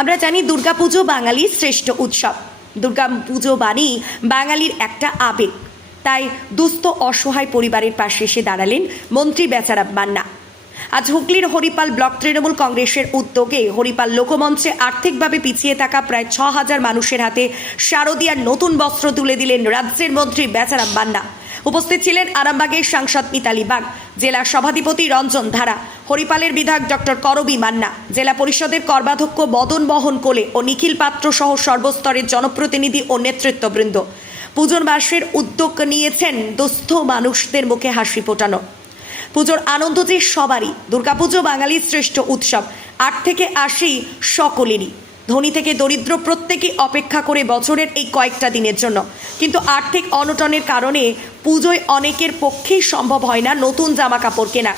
আমরা জানি দুর্গাপুজো বাঙালির শ্রেষ্ঠ উৎসব। দুর্গা পুজো বাণী বাঙালির একটা আবেগ। তাই দুস্থ, অসহায় পরিবারের পাশে এসে দাঁড়ালেন মন্ত্রী বেচারা মান্না। আজ হুগলির হরিপাল ব্লক তৃণমূল কংগ্রেসের উদ্যোগে হরিপাল লোকমঞ্চে আর্থিকভাবে পিছিয়ে থাকা প্রায় ছ হাজার মানুষের হাতে শারদীয়ার নতুন বস্ত্র তুলে দিলেন রাজ্যের মন্ত্রী বেচারাম মান্না উপস্থিত ছিলেন আরামবাগের সাংসদ মিতালি বাগ, জেলা সভাধিপতি রঞ্জন ধারা, হরিপালের বিধায়ক ডক্টর করবি মান্না, জেলা পরিষদের কর্মাধ্যক্ষ মদন মোহন কোলে ও নিখিল পাত্র সহ সর্বস্তরের জনপ্রতিনিধি ও নেতৃত্ববৃন্দ। পুজোর মাসের উদ্যোগ নিয়েছেন দুস্থ মানুষদের মুখে হাসি ফোটানো। পুজোর আনন্দ যে সবারই। দুর্গাপুজো বাঙালির শ্রেষ্ঠ উৎসব। আট থেকে আশি সকলেরই। ধনী থেকে দরিদ্র প্রত্যেকেই অপেক্ষা করে বছরের এই কয়েকটা দিনের জন্য। কিন্তু আর্থিক অনটনের কারণে পুজোয় অনেকের পক্ষেই সম্ভব হয় না নতুন জামা কাপড় কেনা।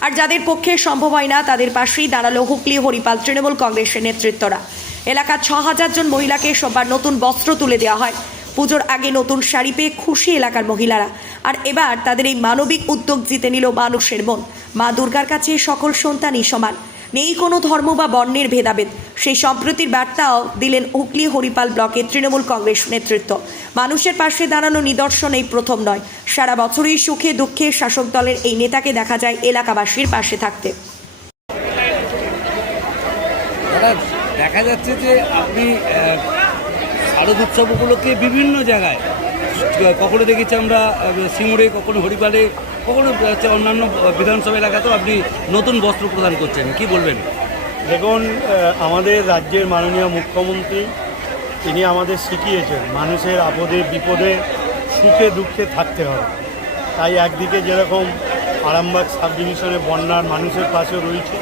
আর যাদের পক্ষে সম্ভব হয় না, তাদের পাশেই দাঁড়াল হুগলি হরিপাল তৃণমূল কংগ্রেসের নেতৃত্বরা। এলাকার ছ হাজার জন মহিলাকে সোমবার নতুন বস্ত্র তুলে দেওয়া হয়। পুজোর আগে নতুন শাড়ি পেয়ে খুশি এলাকার মহিলারা। আর এবার তাদের এই মানবিক উদ্যোগ জিতে নিল মানুষের মন। মা দুর্গার কাছে সকল সন্তানই সমান। নেই কোনো ধর্ম বা বর্ণের ভেদাভেদ। সেই সম্প্রতির বার্তাও দিলেন হুগলি হরিপাল ব্লকের তৃণমূল কংগ্রেস নেতৃত্ব। মানুষের পাশে দাঁড়ানো নিদর্শন এই প্রথম নয়। সারা বছরই সুখে দুঃখে শাসক দলের এই নেতাকে দেখা যায় এলাকাবাসীর পাশে থাকতে। দেখা যাচ্ছে যে আপনি শারদ উৎসব উপলক্ষে বিভিন্ন জায়গায়। কখনো দেখেছি আমরা সিঙ্গুরে, কখনো হরিপালে কখনো অন্যান্য বিধানসভা এলাকাতেও আপনি নতুন বস্ত্র প্রদান করছেন। কি বলবেন? দেখুন আমাদের রাজ্যের মাননীয় মুখ্যমন্ত্রী, তিনি আমাদের শিখিয়েছেন, মানুষের আপদে, বিপদে, সুখে, দুঃখে থাকতে হবে। তাই একদিকে যেরকম আরামবাগ সাব ডিভিশনে বন্যার মানুষের পাশে রয়েছে,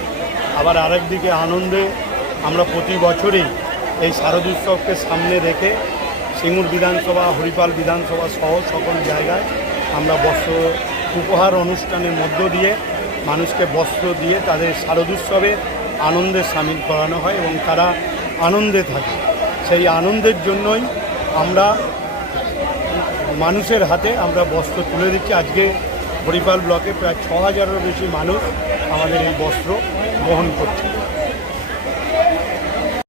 আবার আরেকদিকে আনন্দে আমরা প্রতি বছরই এই শারদোৎসবকে সামনে রেখে সিঙ্গুর বিধানসভা, হরিপাল বিধানসভা সহ সকল জায়গায় আমরা বস্ত্র উপহার অনুষ্ঠানের মধ্য দিয়ে মানুষকে বস্ত্র দিয়ে তাদের শারদোৎসবে আনন্দে সামিল করানো হয় এবং তারা আনন্দে থাকে। সেই আনন্দের জন্যই আমরা মানুষের হাতে আমরা বস্ত্র তুলে দিচ্ছি। আজকে হরিপাল ব্লকে প্রায় ছ হাজারেরও বেশি মানুষ আমাদের এই বস্ত্র বহন করছে।